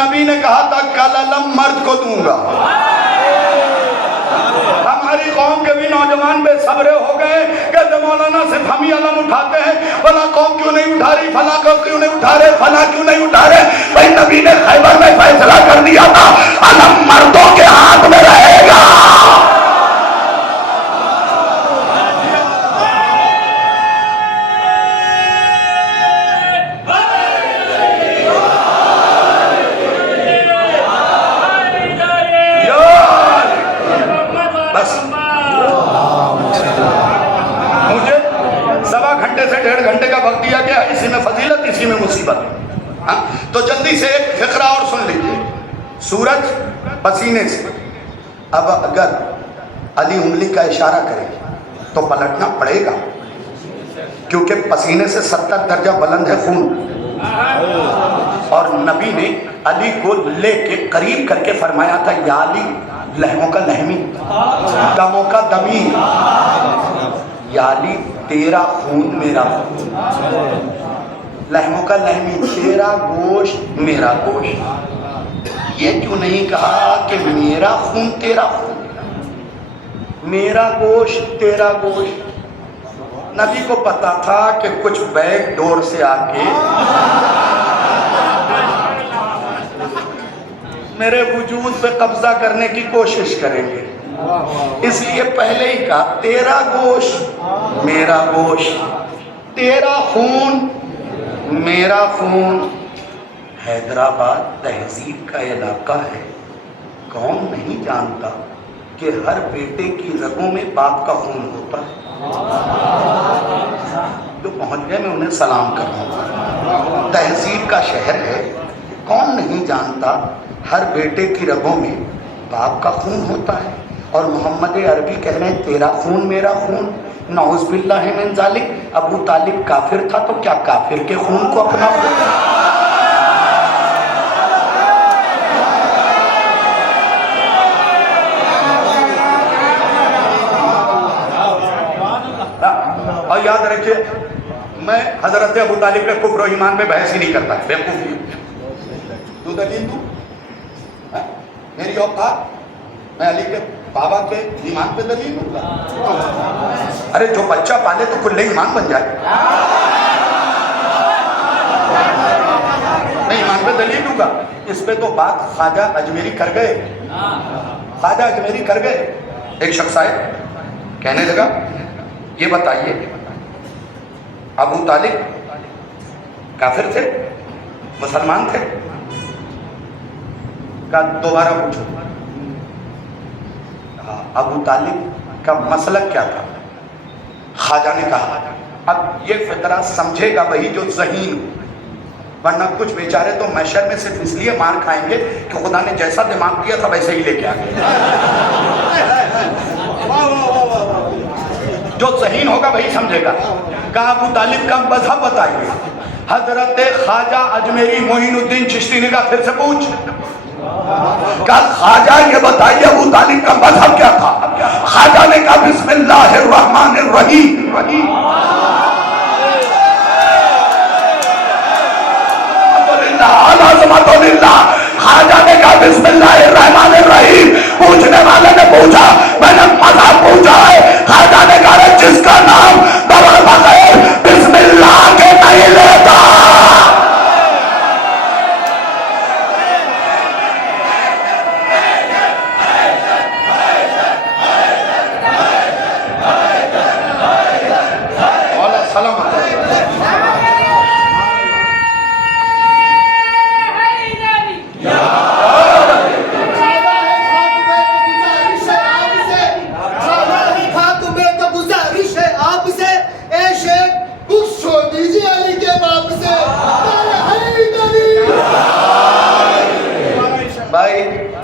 नबी ने कहा था कल अलम मर्द को दूंगा। हमारी कौम के भी नौजवान बेसब्रे हो गए, कहते मौलाना से हम ही अलम उठाते हैं, फला कौम क्यों नहीं उठा रही, फला कौम क्यों नहीं उठा रहे, फला क्यों नहीं उठा रहे। भाई नबी ने खैबर में फैसला कर दिया था अलम मर्दों के हाथ में रहेगा। डेढ़ घंटे का वक्त दिया गया, इसी में फजीलत इसी में मुसीबत। हाँ तो जल्दी से एक फिक्रा और सुन लीजिए। सूरज पसीने से, अब अगर अली उंगली का इशारा करे तो पलटना पड़ेगा, क्योंकि पसीने से 70 दर्जा बुलंद है खून। और नबी ने अली को लेके करीब करके फरमाया था या अली लहमों का लहमी दमों का दमी, याली तेरा खून मेरा खून, लहमों का लहमी तेरा गोश्त मेरा गोश्त। ये क्यों नहीं कहा कि मेरा खून तेरा खून, मेरा गोश्त तेरा गोश्त। नबी को पता था कि कुछ बैक डोर से आके मेरे वजूद पे कब्जा करने की कोशिश करेंगे, इसलिए पहले ही कहा तेरा गोश्त मेरा गोश्त, तेरा खून मेरा खून। हैदराबाद तहजीब का इलाका है, कौन नहीं जानता कि हर बेटे की रगों में बाप का खून होता है। जो पहुंच गए मैं उन्हें सलाम कर रहा हूँ। तहजीब का शहर है, कौन नहीं जानता हर बेटे की रगों में बाप का खून होता है। और मोहम्मद अरबी कह रहे हैं तेरा खून मेरा खून। नौज़ बिल्लाह मिन ज़ालिक, अबू तालिब काफिर था तो क्या काफिर के खून को अपना और याद रखिए मैं हजरत अबू तालिब के कुफ्र और ईमान में बहस ही नहीं करता, बेवकूफी। तू दलील दूं मेरी औकात, मैं अली के बाबा के ईमान पे दलील दूंगा। अरे जो बच्चा पाले तो कुल्ले ईमान बन जाए, मैं ईमान पे दलील दूंगा। इस पे तो बात ख्वाजा अजमेरी कर गए, ख्वाजा अजमेरी कर गए। एक शख्स आए कहने लगा ये बताइए अबू तालिब काफिर थे मुसलमान थे? का दोबारा पूछो। अबू तालिब का मसलक क्या था? ख्वाजा ने कहा अब ये फितरा समझेगा वही जो ज़हीन, वरना कुछ बेचारे तो मैशर में सिर्फ इसलिए मार खाएंगे कि खुदा ने जैसा दिमाग दिया था वैसे ही लेके आ गए। जो ज़हीन होगा वही समझेगा। कहा अबू तालिब का मजहब बताइए। हजरत ख्वाजा अजमेरी मोइनुद्दीन चिश्ती ने कहा फिर से पूछ। कहा ख्वाजा ये बताइए अबू तालिब का मजहब क्या था? ख्वाजा ने कहा बिस्मिल्लाहिर्रहमानिर्रहीम। ख्वाजा ने कहा बिस्मिल्लाहिर्रहमानिर्रहीम। पूछने वाले ने पूछा मैंने मजहब पूछा है। ख्वाजा ने कहा जिसका नाम बगैर बिस्मिल्लाह के नहीं लेता।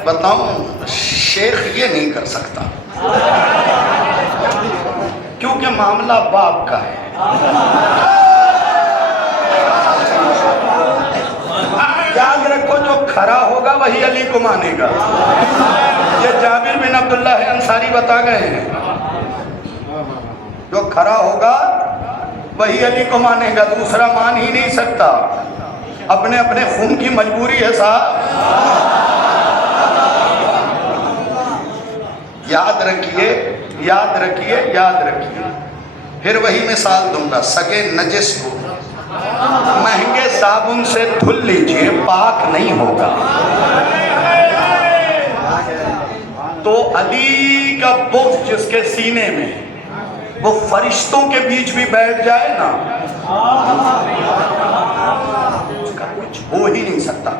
बताऊं शेख ये नहीं कर सकता क्योंकि मामला बाप का है। याद रखो जो खरा होगा वही अली को मानेगा। ये जाबिर बिन अब्दुल्लाह अंसारी बता गए हैं, जो खरा होगा वही अली को मानेगा, दूसरा मान ही नहीं सकता। अपने अपने खून की मजबूरी है साहब। याद रखिए, याद रखिए, याद रखिए। फिर वही मिसाल दूंगा, सगे नजिस को महंगे साबुन से धुल लीजिए, पाक नहीं होगा। तो अली का बुग़्ज़ जिसके सीने में, वो फरिश्तों के बीच भी बैठ जाए ना, उसका कुछ हो ही नहीं सकता।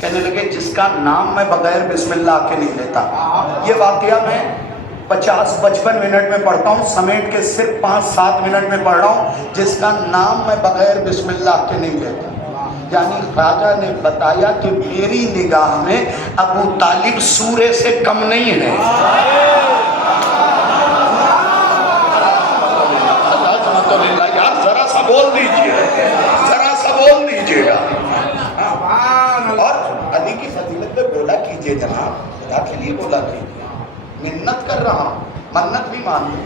कहने लगे जिसका नाम मैं बगैर बिस्मिल्लाह के नहीं लेता। ये वाकया मैं 50-55 मिनट में पढ़ता हूँ, समेट के सिर्फ 5-7 मिनट में पढ़ रहा हूँ। जिसका नाम मैं बगैर बिस्मिल्लाह के नहीं लेता, यानी राजा ने बताया कि मेरी निगाह में अबू तालिब सूरे से कम नहीं है। यार जरा सा बोल दीजिए, जरा सा बोल दीजिएगा। और अली की फजीलत में बोला कीजिए जनाब, खुदा के लिए बोला कीजिए। मिन्नत कर रहा हूँ, मन्नत भी मान लो।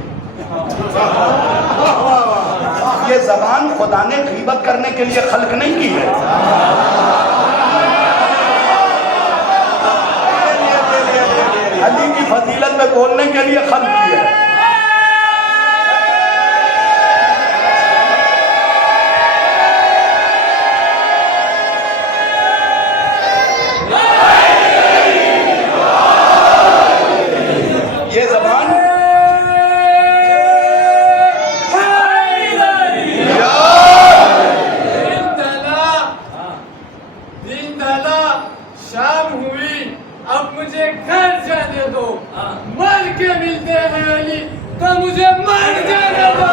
ये जबान खुदा ने गीबत करने के लिए खल्क नहीं की है। अली की फजीलत में बोलने के लिए खल्क की है। ये जबान शाम हुई, अब मुझे घर जाने दो। मर के मिलते हैं अली, तो मुझे मर जाने दो।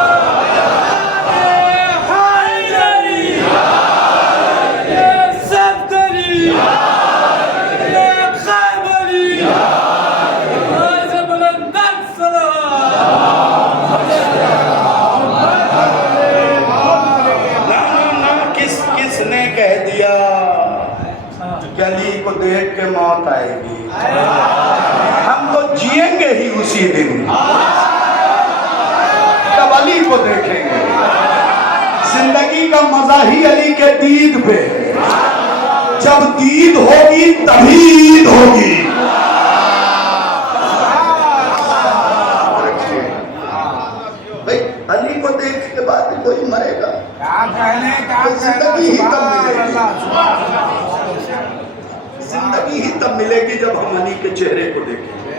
किसने कह दिया अली को देख के मौत आएगी? हम तो जिएंगे ही उसी दिन जब अली को देखेंगे। जिंदगी का मजा ही अली के दीद पे, जब दीद होगी तभी ईद होगी। भाई अली को देख के बाद कोई मरेगा, जिंदगी ही तब मिलेगी। जिंदगी ही तब मिलेगी जब हम अली के चेहरे को देखेंगे।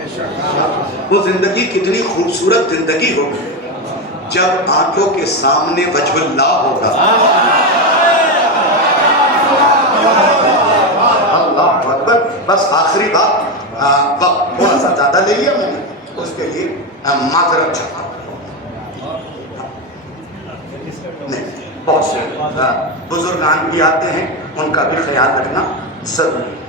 वो जिंदगी कितनी खूबसूरत जिंदगी होगी जब आंखों के सामने वजहुल्लाह होगा। अल्लाह अकबर। बस आखिरी बात, वक्त थोड़ा सा ज्यादा ले लिया मैंने, उसके लिए माजरत चाहता हूं। बहुत से बुजुर्गान भी आते हैं, उनका भी ख्याल रखना जरूरी है।